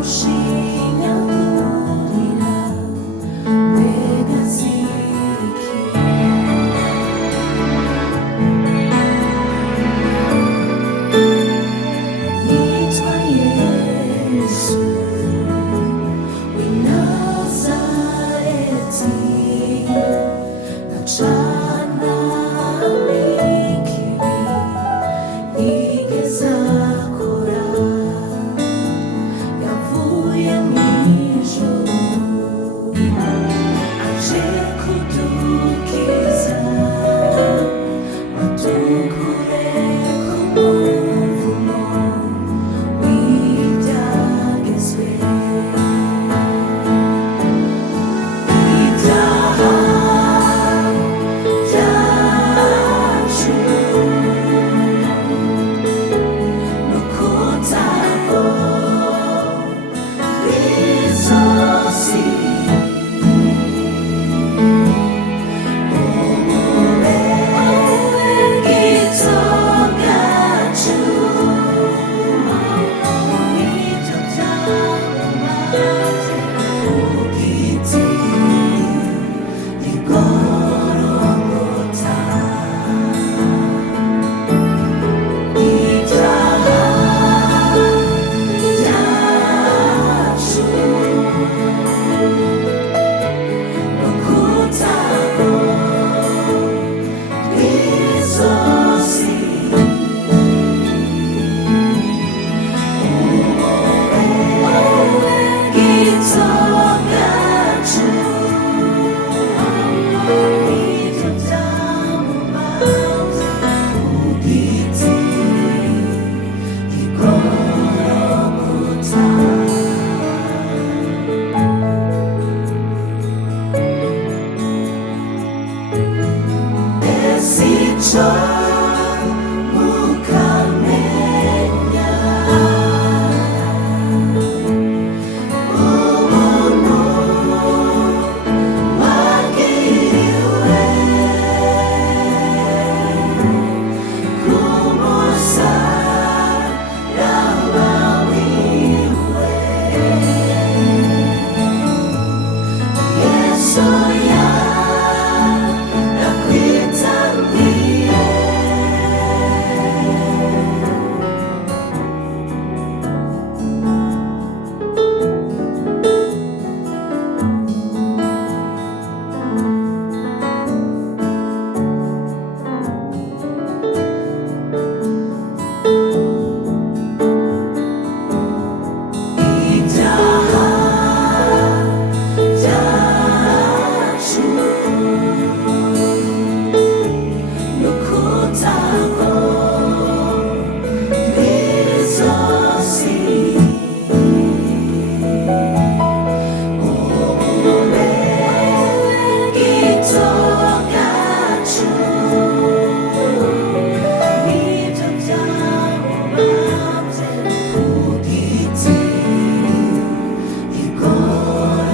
ushinyagurira mbega ziki yitwa Yesu w'i Nazareti ndacana n'ikibi yigeze akora yavuye mu ijuru aje kudukiza adukure ku muvumo w'ibyagezwe ibyaha byacu no kutava kw'izosi ububegito bwacu nibyo byamumaze ku giti igorogota ibyaha byacu no kutava kw'izosi ububegito bwacu nibyo byamumaze ku giti igorogota Esico mukamenya ubuntu wagiriwe ku musaraba wiwe Yesu yarakwitangiye ibyaha byacu no kutava kw'izosi ububegito bwacu nibyo byamumaze ku giti igorogota